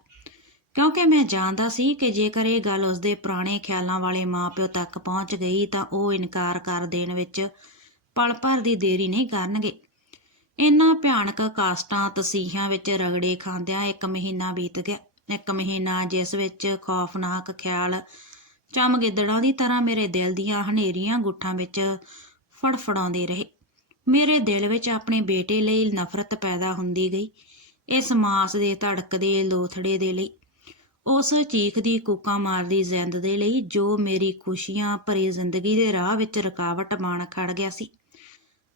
ਕਿਉਂਕਿ ਮੈਂ ਜਾਣਦਾ ਸੀ ਕਿ ਜੇਕਰ ਇਹ ਗੱਲ ਉਸਦੇ ਪੁਰਾਣੇ ਖਿਆਲਾਂ ਵਾਲੇ ਮਾਪਿਓ ਤੱਕ ਪਹੁੰਚ ਗਈ ਤਾਂ ਉਹ ਇਨਕਾਰ ਕਰ ਦੇਣ ਵਿੱਚ ਪਲ ਭਰ ਦੀ ਦੇਰੀ ਨਹੀਂ ਕਰਨਗੇ। ਇਨ੍ਹਾਂ ਭਿਆਨਕ ਕਾਸਟਾਂ ਤਸੀਹਾਂ ਵਿੱਚ ਰਗੜੇ ਖਾਂਦਿਆਂ ਇੱਕ ਮਹੀਨਾ ਬੀਤ ਗਿਆ। ਇੱਕ ਮਹੀਨਾ ਜਿਸ ਵਿੱਚ ਖੌਫਨਾਕ ਖਿਆਲ ਚਮਗਿੱਦੜਾਂ ਦੀ ਤਰ੍ਹਾਂ ਮੇਰੇ ਦਿਲ ਦੀਆਂ ਹਨੇਰੀਆਂ ਗੁੱਠਾਂ ਵਿੱਚ ਫੜਫੜਾਉਂਦੇ ਰਹੇ। ਮੇਰੇ ਦਿਲ ਵਿੱਚ ਆਪਣੇ ਬੇਟੇ ਲਈ ਨਫ਼ਰਤ ਪੈਦਾ ਹੁੰਦੀ ਗਈ, ਇਸ ਮਾਸ ਦੇ ਧੜਕਦੇ ਲੋਥੜੇ ਦੇ ਲਈ, ਉਸ ਚੀਖ ਦੀ ਕੂਕਾਂ ਮਾਰਦੀ ਜ਼ਿੰਦ ਦੇ ਲਈ ਜੋ ਮੇਰੀ ਖੁਸ਼ੀਆਂ ਭਰੀ ਜ਼ਿੰਦਗੀ ਦੇ ਰਾਹ ਵਿੱਚ ਰੁਕਾਵਟ ਬਣ ਖੜ ਗਿਆ ਸੀ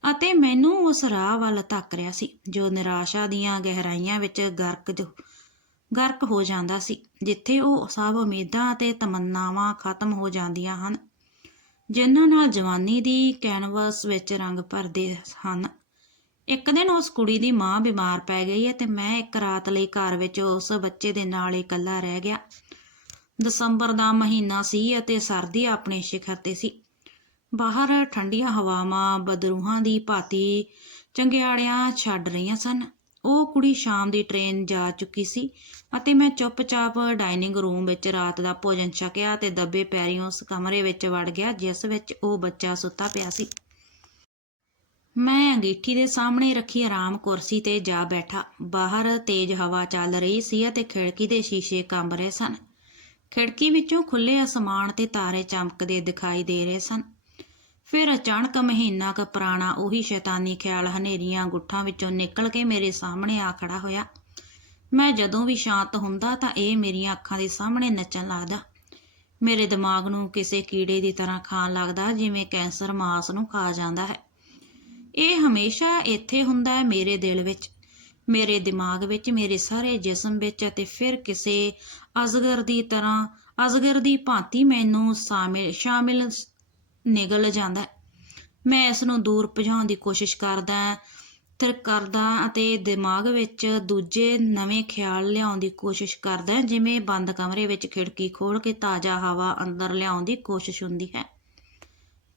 ਅਤੇ ਮੈਨੂੰ ਉਸ ਰਾਹ ਵੱਲ ਧੱਕ ਰਿਹਾ ਸੀ ਜੋ ਨਿਰਾਸ਼ਾ ਦੀਆਂ ਗਹਿਰਾਈਆਂ ਵਿੱਚ ਗਰਕ ਜੋ ਗਰਕ ਹੋ ਜਾਂਦਾ ਸੀ, ਜਿੱਥੇ ਉਹ ਸਭ ਉਮੀਦਾਂ ਅਤੇ ਤਮੰਨਾਵਾਂ ਖਤਮ ਹੋ ਜਾਂਦੀਆਂ ਹਨ। ਜਿਨ੍ਹਾਂ ਨਾਲ ਜਵਾਨੀ ਦੀ ਕੈਨਵਸ ਵਿੱਚ ਰੰਗ ਭਰਦੇ ਹਨ। ਇੱਕ ਦਿਨ ਉਸ ਕੁੜੀ ਦੀ ਮਾਂ ਬਿਮਾਰ ਪੈ ਗਈ ਅਤੇ ਮੈਂ ਇੱਕ ਰਾਤ ਲਈ ਘਰ ਵਿੱਚ ਉਸ ਬੱਚੇ ਦੇ ਨਾਲ ਇਕੱਲਾ ਰਹਿ ਗਿਆ। ਦਸੰਬਰ ਦਾ ਮਹੀਨਾ ਸੀ ਅਤੇ ਸਰਦੀ ਆਪਣੇ ਸਿਖਰ ਤੇ ਸੀ। ਬਾਹਰ ਠੰਡੀਆਂ ਹਵਾਵਾਂ, ਬਦਰੂਹਾਂ ਦੀ ਭਾਤੀ ਚੰਗਿਆੜੀਆਂ ਛੱਡ ਰਹੀਆਂ ਸਨ। ਉਹ ਕੁੜੀ ਸ਼ਾਮ ਦੀ ਟ੍ਰੇਨ ਜਾ ਚੁੱਕੀ ਸੀ ਅਤੇ ਮੈਂ ਚੁੱਪਚਾਪ ਡਾਈਨਿੰਗ ਰੂਮ ਵਿੱਚ ਰਾਤ ਦਾ ਭੋਜਨ ਛਕਿਆ ਤੇ ਦੱਬੇ ਪੈਰੀਂ ਉਸ ਕਮਰੇ ਵਿੱਚ ਵੜ ਗਿਆ, ਜਿਸ ਵਿੱਚ ਉਹ ਬੱਚਾ ਸੁੱਤਾ ਪਿਆ ਸੀ। ਮੈਂ ਅੰਗੀਠੀ ਦੇ ਸਾਹਮਣੇ ਰੱਖੀ ਆਰਾਮ ਕੁਰਸੀ ਤੇ ਜਾ ਬੈਠਾ। ਬਾਹਰ ਤੇਜ਼ ਹਵਾ ਚੱਲ ਰਹੀ ਸੀ ਅਤੇ ਖਿੜਕੀ ਦੇ ਸ਼ੀਸ਼ੇ ਕੰਬ ਰਹੇ ਸਨ। ਖਿੜਕੀ ਵਿੱਚੋਂ ਖੁੱਲੇ ਅਸਮਾਨ ਤੇ ਤਾਰੇ ਚਮਕਦੇ ਦਿਖਾਈ ਦੇ ਰਹੇ ਸਨ। ਫਿਰ ਅਚਾਨਕ ਮਹੀਨਾ ਕੁ ਪੁਰਾਣਾ ਉਹੀ ਸ਼ੈਤਾਨੀ ਖਿਆਲ ਹਨੇਰੀਆਂ ਗੁੱਠਾਂ ਵਿੱਚੋਂ ਨਿਕਲ ਕੇ ਮੇਰੇ ਸਾਹਮਣੇ ਆ ਖੜਾ ਹੋਇਆ। ਮੈਂ ਜਦੋਂ ਵੀ ਸ਼ਾਂਤ ਹੁੰਦਾ ਤਾਂ ਇਹ ਮੇਰੀਆਂ ਅੱਖਾਂ ਦੇ ਸਾਹਮਣੇ ਨੱਚਣ ਲੱਗਦਾ। ਮੇਰੇ ਦਿਮਾਗ ਨੂੰ ਕਿਸੇ ਕੀੜੇ ਦੀ ਤਰ੍ਹਾਂ ਖਾਣ ਲੱਗਦਾ ਜਿਵੇਂ ਕੈਂਸਰ ਮਾਸ ਨੂੰ ਖਾ ਜਾਂਦਾ ਹੈ। ਇਹ ਹਮੇਸ਼ਾ ਇੱਥੇ ਹੁੰਦਾ ਹੈ ਮੇਰੇ ਦਿਲ ਵਿੱਚ। ਮੇਰੇ ਦਿਮਾਗ ਵਿੱਚ ਮੇਰੇ ਸਾਰੇ ਜਿਸਮ ਵਿੱਚ ਅਤੇ ਫਿਰ ਕਿਸੇ ਅਜ਼ਗਰ ਦੀ ਤਰ੍ਹਾਂ ਅਜ਼ਗਰ ਦੀ ਭਾਂਤੀ ਮੈਨੂੰ ਸ਼ਾਮਿਲ ਸ਼ਾਮਿਲ ਨਿਗਲ ਜਾਂਦਾ ਮੈਂ ਇਸ ਨੂੰ ਦੂਰ ਭਜਾਉਣ ਦੀ ਕੋਸ਼ਿਸ਼ ਕਰਦਾ ਤੇ ਕਰਦਾ ਅਤੇ ਦਿਮਾਗ ਵਿੱਚ ਦੂਜੇ ਨਵੇਂ ਖਿਆਲ ਲਿਆਉਣ ਦੀ ਕੋਸ਼ਿਸ਼ ਕਰਦਾ ਜਿਵੇਂ ਬੰਦ ਕਮਰੇ ਵਿੱਚ ਖਿੜਕੀ ਖੋਲ ਕੇ ਤਾਜ਼ਾ ਹਵਾ ਅੰਦਰ ਲਿਆਉਣ ਦੀ ਕੋਸ਼ਿਸ਼ ਹੁੰਦੀ ਹੈ।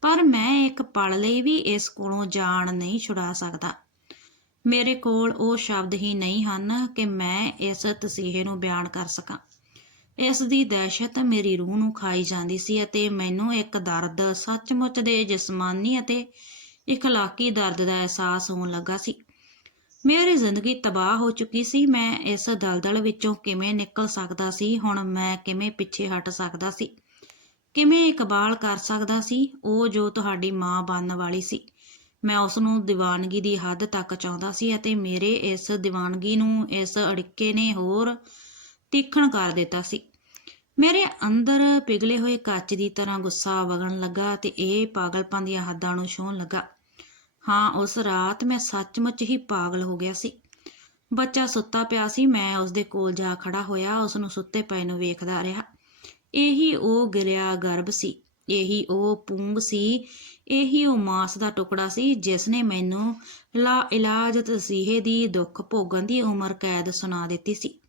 ਪਰ ਮੈਂ ਇੱਕ ਪਲ ਲਈ ਵੀ ਇਸ ਕੋਲੋਂ ਜਾਣ ਨਹੀਂ ਛੁਡਾ ਸਕਦਾ। ਮੇਰੇ ਕੋਲ ਉਹ ਸ਼ਬਦ ਹੀ ਨਹੀਂ ਹਨ ਕਿ ਮੈਂ ਇਸ ਤਸੀਹੇ ਨੂੰ ਬਿਆਨ ਕਰ ਸਕਾਂ। ਇਸ ਦੀ ਦਹਿਸ਼ਤ ਮੇਰੀ ਰੂਹ ਨੂੰ ਖਾਈ ਜਾਂਦੀ ਸੀ ਅਤੇ ਮੈਨੂੰ ਇੱਕ ਦਰਦ ਸੱਚਮੁੱਚ ਦੇ ਜਿਸਮਾਨੀ ਅਤੇ ਇਖਲਾਕੀ ਦਰਦ ਦਾ ਅਹਿਸਾਸ ਹੋਣ ਲੱਗਾ ਸੀ। ਮੇਰੀ ਜ਼ਿੰਦਗੀ ਤਬਾਹ ਹੋ ਚੁੱਕੀ ਸੀ। ਮੈਂ ਇਸ ਦਲਦਲ ਵਿੱਚੋਂ ਕਿਵੇਂ ਨਿਕਲ ਸਕਦਾ ਸੀ? ਹੁਣ ਮੈਂ ਕਿਵੇਂ ਪਿੱਛੇ ਹਟ ਸਕਦਾ ਸੀ? ਕਿਵੇਂ ਇਕਬਾਲ ਕਰ ਸਕਦਾ ਸੀ? ਉਹ ਜੋ ਤੁਹਾਡੀ ਮਾਂ ਬਣਨ ਵਾਲੀ ਸੀ। ਮੈਂ ਉਸ ਨੂੰ ਦੀਵਾਨਗੀ ਦੀ ਹੱਦ ਤੱਕ ਚਾਹੁੰਦਾ ਸੀ ਅਤੇ ਮੇਰੇ ਇਸ ਦੀਵਾਨਗੀ ਨੂੰ ਇਸ ਅੜਿੱਕੇ ਨੇ ਹੋਰ ਤੀਖਣ ਕਰ ਦਿੱਤਾ ਸੀ। ਮੇਰੇ ਅੰਦਰ ਪਿਘਲੇ ਹੋਏ ਕੱਚ ਦੀ ਤਰ੍ਹਾਂ ਗੁੱਸਾ ਵਗਣ ਲੱਗਾ ਤੇ ਇਹ ਪਾਗਲਪਨ ਦੀਆਂ ਹੱਦਾਂ ਨੂੰ ਛੂਹਣ ਲੱਗਾ। ਹਾਂ, ਉਸ ਰਾਤ ਮੈਂ ਸੱਚਮੁੱਚ ਹੀ ਪਾਗਲ ਹੋ ਗਿਆ ਸੀ। ਬੱਚਾ ਸੁੱਤਾ ਪਿਆ ਸੀ, ਮੈਂ ਉਸ ਦੇ ਕੋਲ ਜਾ ਖੜਾ ਹੋਇਆ ਉਸ ਨੂੰ ਸੁੱਤੇ ਪਏ ਨੂੰ ਵੇਖਦਾ ਰਿਹਾ। ਇਹੀ ਉਹ ਗਿਰਿਆ ਗਰਭ ਸੀ, ਇਹੀ ਉਹ ਪੂੰਗ ਸੀ, ਇਹੀ ਉਹ ਮਾਸ ਦਾ ਟੁਕੜਾ ਸੀ, ਜਿਸ ਨੇ ਮੈਨੂੰ ਲਾ ਇਲਾਜ ਤਸੀਹੇ ਦੀ ਦੁੱਖ ਭੋਗਣ ਦੀ ਉਮਰ ਕੈਦ ਸੁਣਾ ਦਿੱਤੀ ਸੀ।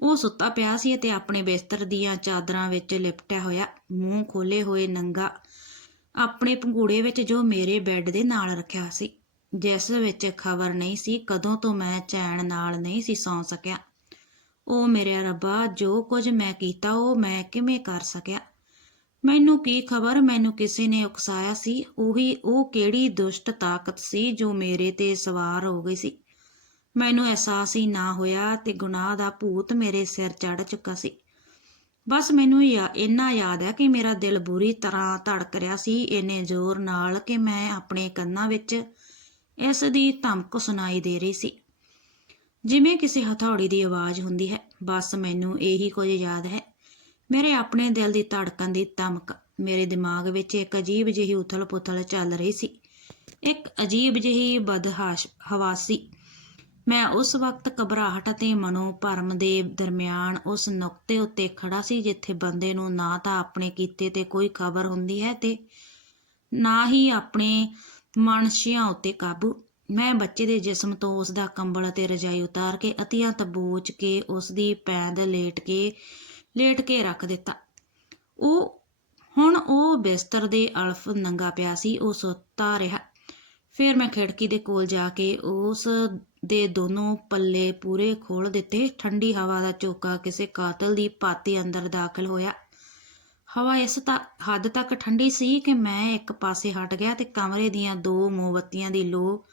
ਉਹ ਸੁੱਤਾ ਪਿਆ ਸੀ ਅਤੇ ਆਪਣੇ ਬਿਸਤਰ ਦੀਆਂ ਚਾਦਰਾਂ ਵਿੱਚ ਲਿਪਟਿਆ ਹੋਇਆ ਮੂੰਹ ਖੋਲੇ ਹੋਏ ਨੰਗਾ ਆਪਣੇ ਪੰਗੂੜੇ ਵਿੱਚ ਜੋ ਮੇਰੇ ਬੈੱਡ ਦੇ ਨਾਲ ਰੱਖਿਆ ਸੀ, ਜਿਸ ਵਿੱਚ ਖਬਰ ਨਹੀਂ ਸੀ ਕਦੋਂ ਤੋਂ ਮੈਂ ਚੈਨ ਨਾਲ ਨਹੀਂ ਸੀ ਸੌਂ ਸਕਿਆ। ਉਹ ਮੇਰੇ ਰੱਬਾ, ਜੋ ਕੁਝ ਮੈਂ ਕੀਤਾ ਉਹ ਮੈਂ ਕਿਵੇਂ ਕਰ ਸਕਿਆ? ਮੈਨੂੰ ਕੀ ਖਬਰ? ਮੈਨੂੰ ਕਿਸੇ ਨੇ ਉਕਸਾਇਆ ਸੀ? ਉਹੀ ਉਹ ਕਿਹੜੀ ਦੁਸ਼ਟ ਤਾਕਤ ਸੀ ਜੋ ਮੇਰੇ ਤੇ ਸਵਾਰ ਹੋ ਗਈ ਸੀ? ਮੈਨੂੰ ਅਹਿਸਾਸ ਹੀ ਨਾ ਹੋਇਆ ਤੇ ਗੁਨਾਹ ਦਾ ਭੂਤ ਮੇਰੇ ਸਿਰ ਚੜ ਚੁੱਕਾ ਸੀ। ਬਸ ਮੈਨੂੰ ਯਾ, ਇੰਨਾ ਯਾਦ ਹੈ ਕਿ ਮੇਰਾ ਦਿਲ ਬੁਰੀ ਤਰ੍ਹਾਂ ਧੜਕ ਰਿਹਾ ਸੀ। ਇੰਨੇ ਜ਼ੋਰ ਨਾਲ ਕਿ ਮੈਂ ਆਪਣੇ ਕੰਨਾਂ ਵਿੱਚ ਇਸ ਦੀ ਧਮਕ ਸੁਣਾਈ ਦੇ ਰਹੀ ਸੀ। ਜਿਵੇਂ ਕਿਸੇ ਹਥੌੜੀ ਦੀ ਆਵਾਜ਼ ਹੁੰਦੀ ਹੈ। ਬਸ ਮੈਨੂੰ ਇਹੀ ਕੁਝ ਯਾਦ ਹੈ। ਮੇਰੇ ਆਪਣੇ ਦਿਲ ਦੀ ਧੜਕਣ ਦੀ ਧਮਕ। ਮੇਰੇ ਦਿਮਾਗ ਵਿੱਚ ਇੱਕ ਅਜੀਬ ਜਿਹੀ ਉਥਲ-ਪੁਥਲ ਚੱਲ ਰਹੀ ਸੀ। ਇੱਕ ਅਜੀਬ ਜਿਹੀ ਬਦਹਾਸ਼, ਹਵਾਸੀ ਮੈਂ ਉਸ ਵਕਤ ਘਬਰਾਹਟ ਅਤੇ ਮਨੋ ਭਰਮ ਦੇ ਦਰਮਿਆਨ ਉਸ ਨੁਕਤੇ ਉੱਤੇ ਖੜਾ ਸੀ, ਜਿੱਥੇ ਬੰਦੇ ਨੂੰ ਨਾ ਤਾਂ ਆਪਣੇ ਕੀਤੇ ਤੇ ਕੋਈ ਖਬਰ ਹੁੰਦੀ ਹੈ ਤੇ ਨਾ ਹੀ ਆਪਣੇ ਮਨਸ਼ਿਆਂ ਉੱਤੇ ਕਾਬੂ। ਮੈਂ ਬੱਚੇ ਦੇ ਜਿਸਮ ਤੋਂ ਉਸ ਦਾ ਕੰਬਲ ਅਤੇ ਰਜਾਈ ਉਤਾਰ ਕੇ ਅਤੀਆਂ ਤਬੋਚ ਕੇ ਉਸ ਦੀ ਪੈਂਦ ਲੇਟ ਕੇ ਲੇਟ ਕੇ ਰੱਖ ਦਿੱਤਾ। ਉਹ, ਹੁਣ ਉਹ ਬਿਸਤਰ ਦੇ ਅਲਫ ਨੰਗਾ ਪਿਆ ਸੀ, ਉਹ ਸੁੱਤਾ ਰਿਹਾ। ਫਿਰ ਮੈਂ ਖਿੜਕੀ ਦੇ ਕੋਲ ਜਾ ਕੇ ਉਸ ਦੇ ਦੋਨੋਂ ਪੱਲੇ ਪੂਰੇ ਖੋਲ ਦਿੱਤੇ। ਠੰਡੀ ਹਵਾ ਦਾ ਝੋਕਾ ਕਿਸੇ ਕਾਤਲ ਦੀ ਪਾਤੀ ਅੰਦਰ ਦਾਖਲ ਹੋਇਆ। ਹਵਾ ਇਸ ਤਾ, ਹੱਦ ਤੱਕ ਠੰਡੀ ਸੀ ਕਿ ਮੈਂ ਇੱਕ ਪਾਸੇ ਹਟ ਗਿਆ ਤੇ ਕਮਰੇ ਦੀਆਂ ਦੋ ਮੋਮਬੱਤੀਆਂ ਦੀ ਲੋ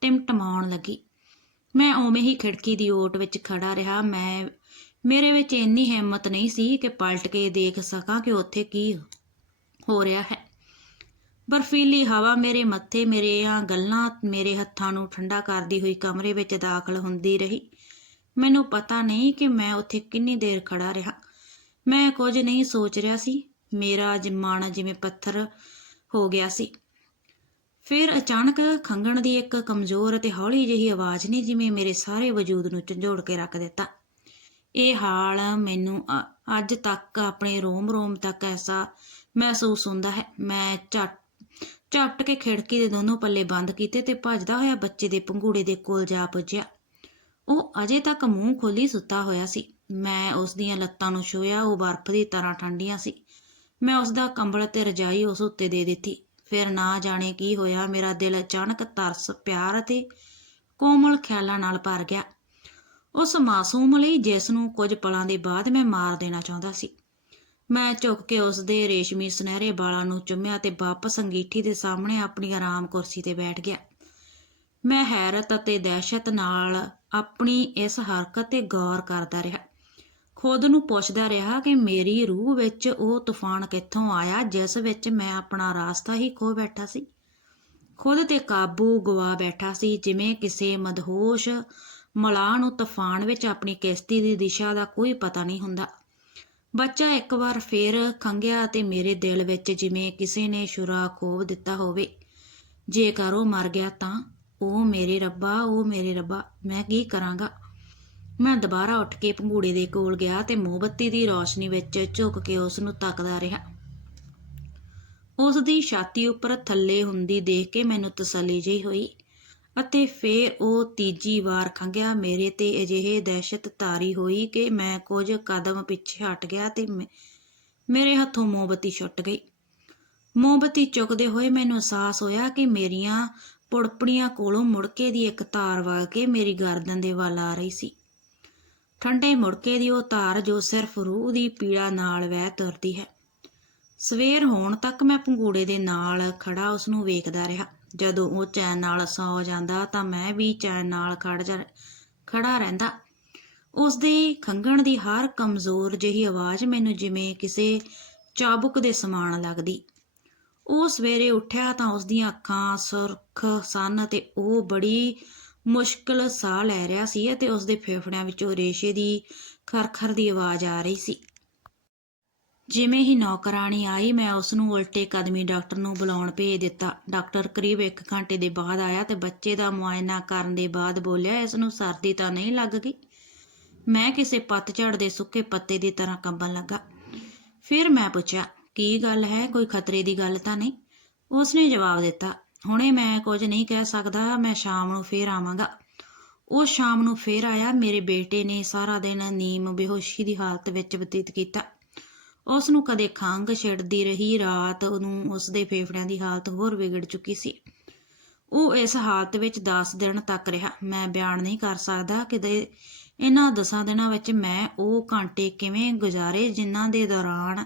ਟਿਮਟਮਾਉਣ ਲੱਗੀ। ਮੈਂ ਉਵੇਂ ਹੀ ਖਿੜਕੀ ਦੀ ਓਟ ਵਿੱਚ ਖੜਾ ਰਿਹਾ। ਮੈਂ, ਮੇਰੇ ਵਿੱਚ ਇੰਨੀ ਹਿੰਮਤ ਨਹੀਂ ਸੀ ਕਿ ਪਲਟ ਕੇ ਦੇਖ ਸਕਾਂ ਕਿ ਉੱਥੇ ਕੀ ਹੋ ਰਿਹਾ ਹੈ। ਬਰਫੀਲੀ ਹਵਾ ਮੇਰੇ ਮੱਥੇ ਮੇਰੀਆਂ ਗੱਲਾਂ ਮੇਰੇ ਹੱਥਾਂ ਨੂੰ ਠੰਡਾ ਕਰਦੀ ਹੋਈ ਕਮਰੇ ਵਿੱਚ ਦਾਖਲ ਹੁੰਦੀ ਰਹੀ। ਮੈਨੂੰ ਪਤਾ ਨਹੀਂ ਕਿ ਮੈਂ ਉੱਥੇ ਕਿੰਨੀ ਦੇਰ ਖੜਾ ਰਿਹਾ। ਮੈਂ ਕੁਝ ਨਹੀਂ ਸੋਚ ਰਿਹਾ ਸੀ। ਮੇਰਾ ਜਿਮਾਨ ਜਿਵੇਂ ਪੱਥਰ ਹੋ ਗਿਆ ਸੀ। ਫਿਰ ਅਚਾਨਕ ਖੰਗਣ ਦੀ ਇੱਕ ਕਮਜ਼ੋਰ ਅਤੇ ਹੌਲੀ ਜਿਹੀ ਆਵਾਜ਼ ਨੇ ਜਿਵੇਂ ਮੇਰੇ ਸਾਰੇ ਵਜੂਦ ਨੂੰ ਝੰਜੋੜ ਕੇ ਰੱਖ ਦਿੱਤਾ। ਇਹ ਹਾਲ ਮੈਨੂੰ ਅੱਜ ਤੱਕ ਆਪਣੇ ਰੋਮ-ਰੋਮ ਤੱਕ ਐਸਾ ਮਹਿਸੂਸ ਹੁੰਦਾ ਹੈ। ਮੈਂ ਝਟ ਝਪਟ ਕੇ ਖਿੜਕੀ ਦੇ ਦੋਨੋਂ ਪੱਲੇ ਬੰਦ ਕੀਤੇ ਤੇ ਭੱਜਦਾ ਹੋਇਆ ਬੱਚੇ ਦੇ ਪੰਘੂੜੇ ਦੇ ਕੋਲ ਜਾ ਪੁੱਜਿਆ। ਉਹ ਅਜੇ ਤੱਕ ਮੂੰਹ ਖੋਲੀ ਸੁੱਤਾ ਹੋਇਆ ਸੀ। ਮੈਂ ਉਸ ਦੀਆਂ ਲੱਤਾਂ ਨੂੰ ਛੂਹਿਆ, ਉਹ ਬਰਫ਼ ਦੀ ਤਰ੍ਹਾਂ ਠੰਡੀਆਂ ਸੀ। ਮੈਂ ਉਸ ਦਾ ਕੰਬਲ ਤੇ ਰਜਾਈ ਉਸ ਉੱਤੇ ਦੇ ਦਿੱਤੀ। ਫਿਰ ਨਾ ਜਾਣੇ ਕੀ ਹੋਇਆ, ਮੇਰਾ ਦਿਲ ਅਚਾਨਕ ਤਰਸ, ਪਿਆਰ ਅਤੇ ਕੋਮਲ ਖਿਆਲਾਂ ਨਾਲ ਭਰ ਗਿਆ। ਉਸ ਮਾਸੂਮ ਲਈ ਜਿਸ ਨੂੰ ਕੁਝ ਪਲਾਂ ਦੇ ਬਾਅਦ ਮੈਂ ਮਾਰ ਦੇਣਾ ਚਾਹੁੰਦਾ ਸੀ। ਮੈਂ ਝੁਕ ਕੇ ਉਸ ਦੇ ਰੇਸ਼ਮੀ ਸੁਨਹਿਰੇ ਵਾਲਾਂ ਨੂੰ ਚੁੰਮਿਆ ਤੇ ਵਾਪਸ ਅੰਗੀਠੀ ਦੇ ਸਾਹਮਣੇ ਆਪਣੀ ਆਰਾਮ ਕੁਰਸੀ ਤੇ ਬੈਠ ਗਿਆ। ਮੈਂ ਹੈਰਤ ਅਤੇ ਦਹਿਸ਼ਤ ਨਾਲ ਆਪਣੀ ਇਸ ਹਰਕਤ ਤੇ ਗੌਰ ਕਰਦਾ ਰਿਹਾ। ਖੁਦ ਨੂੰ ਪੁੱਛਦਾ ਰਿਹਾ ਕਿ ਮੇਰੀ ਰੂਹ ਵਿੱਚ ਉਹ ਤੂਫਾਨ ਕਿੱਥੋਂ ਆਇਆ, ਜਿਸ ਵਿੱਚ ਮੈਂ ਆਪਣਾ ਰਾਸਤਾ ਹੀ ਖੋ ਬੈਠਾ ਸੀ। ਖੁਦ ਤੇ ਕਾਬੂ ਗਵਾ ਬੈਠਾ ਸੀ, ਜਿਵੇਂ ਕਿਸੇ ਮਦਹੋਸ਼ ਮਲਾਹ ਨੂੰ ਤੂਫਾਨ ਵਿੱਚ ਆਪਣੀ ਕਿਸ਼ਤੀ ਦੀ ਦਿਸ਼ਾ ਦਾ ਕੋਈ ਪਤਾ ਨਹੀਂ ਹੁੰਦਾ। ਬੱਚਾ ਇੱਕ ਵਾਰ ਫੇਰ ਖੰਗਿਆ ਤੇ ਮੇਰੇ ਦਿਲ ਵਿੱਚ ਜਿਵੇਂ ਕਿਸੇ ਨੇ ਸ਼ੁਰਾ ਖੋਬ ਦਿੱਤਾ ਹੋਵੇ। ਜੇਕਰ ਉਹ ਮਰ ਗਿਆ ਤਾਂ ਉਹ ਮੇਰੇ ਰੱਬਾ, ਉਹ ਮੇਰੇ ਰੱਬਾ, ਮੈਂ ਕੀ ਕਰਾਂਗਾ? ਮੈਂ ਦੁਬਾਰਾ ਉੱਠ ਕੇ ਪੰਗੂੜੇ ਦੇ ਕੋਲ ਗਿਆ ਤੇ ਮੋਮਬੱਤੀ ਦੀ ਰੌਸ਼ਨੀ ਵਿੱਚ ਝੁੱਕ ਕੇ ਉਸ ਨੂੰ ਤੱਕਦਾ ਰਿਹਾ। ਉਸ ਦੀ ਛਾਤੀ ਉੱਪਰ ਥੱਲੇ ਹੁੰਦੀ ਦੇਖ ਕੇ ਮੈਨੂੰ ਤਸੱਲੀ ਜਿਹੀ ਹੋਈ। ਅਤੇ ਫੇਰ ਉਹ ਤੀਜੀ ਵਾਰ ਖੰਘਿਆ। ਮੇਰੇ ਤੇ ਅਜਿਹੇ ਦਹਿਸ਼ਤ ਤਾਰੀ ਹੋਈ ਕਿ ਮੈਂ ਕੁਝ ਕਦਮ ਪਿੱਛੇ ਹਟ ਗਿਆ ਤੇ ਮੇ- ਮੇਰੇ ਹੱਥੋਂ ਮੋਮਬੱਤੀ ਛੁੱਟ ਗਈ। ਮੋਮਬੱਤੀ ਚੁੱਕਦੇ ਹੋਏ ਮੈਨੂੰ ਅਹਿਸਾਸ ਹੋਇਆ ਕਿ ਮੇਰੀਆਂ ਪੁੜਪੜੀਆਂ ਕੋਲੋਂ ਮੁੜਕੇ ਦੀ ਇੱਕ ਤਾਰ ਵਗ ਕੇ ਮੇਰੀ ਗਰਦਨ ਦੇ ਵੱਲ ਆ ਰਹੀ ਸੀ। ਠੰਡੇ ਮੁੜਕੇ ਦੀ ਉਹ ਤਾਰ ਜੋ ਸਿਰਫ ਰੂਹ ਦੀ ਪੀੜਾ ਨਾਲ ਵਹਿ ਤੁਰਦੀ ਹੈ। ਸਵੇਰ ਹੋਣ ਤੱਕ ਮੈਂ ਪੰਗੂੜੇ ਦੇ ਨਾਲ ਖੜਾ ਉਸ ਨੂੰ ਵੇਖਦਾ ਰਿਹਾ। ਜਦੋਂ ਉਹ ਚੈਨ ਨਾਲ ਸੌ ਜਾਂਦਾ ਤਾਂ ਮੈਂ ਵੀ ਚੈਨ ਨਾਲ ਖੜ ਜਾ, ਖੜਾ ਰਹਿੰਦਾ। ਉਸ ਦੇ ਖੰਗਣ ਦੀ ਹਰ ਕਮਜ਼ੋਰ ਜਿਹੀ ਆਵਾਜ਼ ਮੈਨੂੰ ਜਿਵੇਂ ਕਿਸੇ ਚਾਬੁਕ ਦੇ ਸਮਾਨ ਲੱਗਦੀ। ਉਹ ਸਵੇਰੇ ਉੱਠਿਆ ਤਾਂ ਉਸ ਦੀਆਂ ਅੱਖਾਂ ਸੁਰਖ ਸਨ ਤੇ ਉਹ ਬੜੀ ਮੁਸ਼ਕਲ ਸਾਹ ਲੈ ਰਿਹਾ ਸੀ ਅਤੇ ਉਸ ਦੇ ਫੇਫੜਿਆਂ ਵਿੱਚੋਂ ਰੇਸ਼ੇ ਦੀ ਖਰਖਰ ਦੀ ਆਵਾਜ਼ ਆ ਰਹੀ ਸੀ। ਜਿਵੇਂ ਹੀ ਨੌਕਰਾਣੀ ਆਈ, ਮੈਂ ਉਸ ਨੂੰ ਉਲਟੇ ਕਦਮੀ ਡਾਕਟਰ ਨੂੰ ਬੁਲਾਉਣ ਭੇਜ ਦਿੱਤਾ। ਡਾਕਟਰ ਕਰੀਬ 1 ਘੰਟੇ ਦੇ ਬਾਅਦ ਆਇਆ ਤੇ ਬੱਚੇ ਦਾ ਮੁਆਇਨਾ ਕਰਨ ਦੇ ਬਾਅਦ ਬੋਲਿਆ, ਇਸ ਨੂੰ ਸਰਦੀ ਤਾਂ ਨਹੀਂ ਲੱਗ ਗਈ? ਮੈਂ ਕਿਸੇ ਪਤਝੜ ਦੇ ਸੁੱਕੇ ਪੱਤੇ ਦੀ ਤਰ੍ਹਾਂ ਕੰਬਣ ਲੱਗਾ। ਫਿਰ ਮੈਂ ਪੁੱਛਿਆ, ਕੀ ਗੱਲ ਹੈ? ਕੋਈ ਖਤਰੇ ਦੀ ਗੱਲ ਤਾਂ ਨਹੀਂ? ਉਸਨੇ ਜਵਾਬ ਦਿੱਤਾ, ਹੁਣੇ ਮੈਂ ਕੁਝ ਨਹੀਂ ਕਹਿ ਸਕਦਾ, ਮੈਂ ਸ਼ਾਮ ਨੂੰ ਫੇਰ ਆਵਾਂਗਾ। ਉਹ ਸ਼ਾਮ ਨੂੰ ਫੇਰ ਆਇਆ, ਮੇਰੇ ਬੇਟੇ ਨੇ ਸਾਰਾ ਦਿਨ ਨੀਮ, ਬੇਹੋਸ਼ੀ ਦੀ ਹਾਲਤ ਵਿੱਚ ਬਤੀਤ ਕੀਤਾ। ਉਸ ਨੂੰ ਕਦੇ ਖੰਘ ਛਿੜਦੀ ਰਹੀ, ਰਾਤ ਨੂੰ ਉਸ ਦੇ ਫੇਫੜਿਆਂ ਦੀ ਹਾਲਤ ਹੋਰ ਵਿਗੜ ਚੁੱਕੀ ਸੀ। ਉਹ ਇਸ ਹਾਲਤ ਵਿੱਚ 10 ਦਿਨ ਤੱਕ ਰਿਹਾ। ਮੈਂ ਬਿਆਨ ਨਹੀਂ ਕਰ ਸਕਦਾ ਕਿ ਇਹਨਾਂ 10 ਦਿਨਾਂ ਵਿੱਚ ਮੈਂ ਉਹ ਘੰਟੇ ਕਿਵੇਂ ਗੁਜ਼ਾਰੇ ਜਿਨ੍ਹਾਂ ਦੇ ਦੌਰਾਨ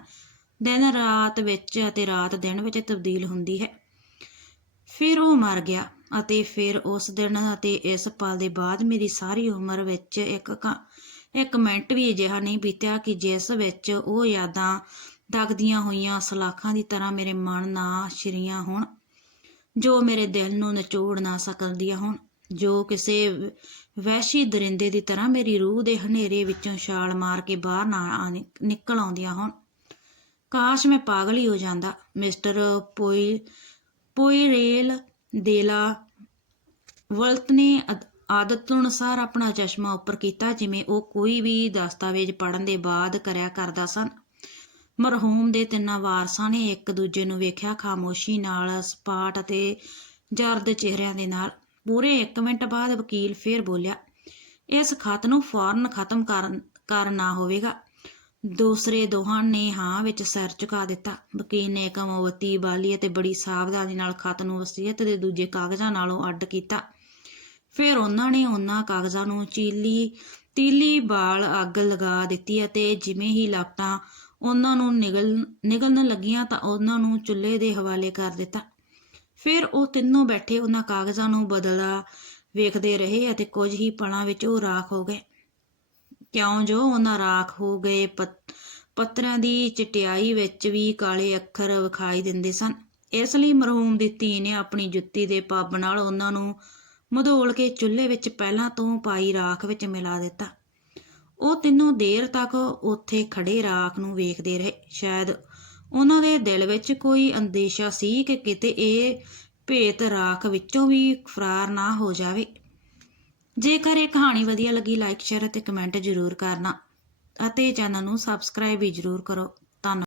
ਦਿਨ ਰਾਤ ਵਿੱਚ ਅਤੇ ਰਾਤ ਦਿਨ ਵਿੱਚ ਤਬਦੀਲ ਹੁੰਦੀ ਹੈ। ਫਿਰ ਉਹ ਮਰ ਗਿਆ ਅਤੇ ਫਿਰ ਉਸ ਦਿਨ ਅਤੇ ਇਸ ਪਲ ਦੇ ਬਾਅਦ ਮੇਰੀ ਸਾਰੀ ਉਮਰ ਵਿੱਚ ਇੱਕ ਇੱਕ ਮਿੰਟ ਵੀ ਅਜਿਹਾ ਨਹੀਂ ਬੀਤਿਆ ਕਿ ਜਿਸ ਵਿੱਚ ਉਹ ਯਾਦਾਂ ਦਗਦੀਆਂ ਹੋਈਆਂ ਸਲਾਖਾਂ ਦੀ ਤਰ੍ਹਾਂ ਮੇਰੇ ਮਨ ਨਾ ਸ਼ਰੀਆਂ ਹੋਣ, ਜੋ ਮੇਰੇ ਦਿਲ ਨੂੰ ਨਿਚੋੜ ਨਾ ਸਕਦੀਆਂ ਹੋਣ, ਜੋ ਕਿਸੇ ਵਹਿਸ਼ੀ ਦਰਿੰਦੇ ਦੀ ਤਰ੍ਹਾਂ ਮੇਰੀ ਰੂਹ ਦੇ ਹਨੇਰੇ ਵਿੱਚੋਂ ਛਾਲ ਮਾਰ ਕੇ ਬਾਹਰ ਨਾ ਆ- ਨਿਕਲ ਆਉਂਦੀਆਂ ਹੋਣ। ਕਾਸ਼ ਮੈਂ ਪਾਗਲ ਹੀ ਹੋ ਜਾਂਦਾ, ਮਿਸਟਰ ਪੋਈ ਪੋਇਰੇਲ ਦੇਲਾ ਵਲਤ ਨੇ ਅਦ- ਆਦਤ ਅਨੁਸਾਰ ਆਪਣਾ ਚਸ਼ਮਾ ਉੱਪਰ ਕੀਤਾ, ਜਿਵੇਂ ਉਹ ਕੋਈ ਵੀ ਦਸਤਾਵੇਜ਼ ਪੜਨ ਦੇ ਬਾਅਦ ਕਰਿਆ ਕਰਦਾ ਸਨ। ਮਰਹੂਮ ਦੇ ਤਿੰਨਾਂ ਵਾਰਸਾਂ ਨੇ ਇੱਕ ਦੂਜੇ ਨੂੰ ਵੇਖਿਆ, ਖਾਮੋਸ਼ੀ ਨਾਲ, ਸਪਾਟ ਅਤੇ ਜਰਦ ਚਿਹਰਿਆਂ ਦੇ ਨਾਲ। ਪੂਰੇ 1 ਮਿੰਟ ਬਾਅਦ ਵਕੀਲ ਫੇਰ ਬੋਲਿਆ, ਇਸ ਖਤ ਨੂੰ ਫੌਰਨ ਖਤਮ ਕਰਨ ਕਰਨਾ ਹੋਵੇਗਾ। ਦੂਸਰੇ ਦੋਹਾਂ ਨੇ ਹਾਂ ਵਿੱਚ ਸਿਰ ਝੁਕਾ ਦਿੱਤਾ। ਵਕੀਲ ਨੇ ਇੱਕ ਮੋਮਬੱਤੀ, ਬਾਲੀ ਅਤੇ ਬੜੀ ਸਾਵਧਾਨੀ ਨਾਲ ਖਤ ਨੂੰ ਵਸੀਅਤ ਦੇ ਦੂਜੇ ਕਾਗਜ਼ਾਂ ਨਾਲੋਂ ਅੱਡ ਕੀਤਾ। ਫਿਰ ਉਹਨਾਂ ਨੇ ਉਹਨਾਂ ਕਾਗਜ਼ਾਂ ਨੂੰ ਚੀਲੀ, ਤੀਲੀ ਬਾਲ ਅੱਗ ਲਗਾ ਦਿੱਤੀ ਅਤੇ ਜਿਵੇਂ ਹੀ ਲਾਪਟਾਂ ਉਹਨਾਂ ਨੂੰ ਨਿਗਲ, ਨਿਗਲਣ ਲੱਗੀਆਂ ਤਾਂ ਉਹਨਾਂ ਨੂੰ ਚੁੱਲ੍ਹੇ ਦੇ ਹਵਾਲੇ ਕਰ ਦਿੱਤਾ। ਫਿਰ ਉਹ ਤਿੰਨੋਂ ਬੈਠੇ ਉਹਨਾਂ ਕਾਗਜ਼ਾਂ ਨੂੰ ਬਦਲਾ ਵੇਖਦੇ ਰਹੇ ਅਤੇ ਕੁਝ ਹੀ ਪਲਾਂ ਵਿੱਚ ਉਹ ਰਾਖ ਹੋ ਗਏ। ਕਿਉਂ ਜੋ ਉਹਨਾਂ ਰਾਖ ਹੋ ਗਏ ਪੱਤਰਾਂ ਦੀ ਚਟਿਆਈ ਵਿੱਚ ਵੀ ਕਾਲੇ ਅੱਖਰ ਵਿਖਾਈ ਦਿੰਦੇ ਸਨ। ਇਸ ਲਈ ਮਰਹੂਮ ਦੀ ਧੀ ਨੇ ਆਪਣੀ ਜੁੱਤੀ ਦੇ ਪੱਬ ਨਾਲ ਉਹਨਾਂ ਨੂੰ ਮਧੋਲ ਕੇ ਚੁੱਲ੍ਹੇ ਵਿੱਚ ਪਹਿਲਾਂ ਤੋਂ ਪਾਈ ਰਾਖ ਵਿੱਚ ਮਿਲਾ ਦਿੱਤਾ। ਉਹ ਤਿੰਨੋਂ ਦੇਰ ਤੱਕ ਉੱਥੇ ਖੜੇ ਰਾਖ ਨੂੰ ਵੇਖਦੇ ਰਹੇ। ਸ਼ਾਇਦ ਉਹਨਾਂ ਦੇ ਦਿਲ ਵਿੱਚ ਕੋਈ ਅੰਦੇਸ਼ਾ ਸੀ ਕਿ ਕਿਤੇ ਇਹ ਭੇਤ ਰਾਖ ਵਿੱਚੋਂ ਵੀ ਫਰਾਰ ਨਾ ਹੋ ਜਾਵੇ। ਜੇਕਰ ਇਹ ਕਹਾਣੀ ਵਧੀਆ ਲੱਗੀ ਲਾਈਕ ਸ਼ੇਅਰ ਅਤੇ ਕਮੈਂਟ ਜ਼ਰੂਰ ਕਰਨਾ ਅਤੇ ਚੈਨਲ ਨੂੰ ਸਬਸਕ੍ਰਾਈਬ ਵੀ ਜ਼ਰੂਰ ਕਰੋ।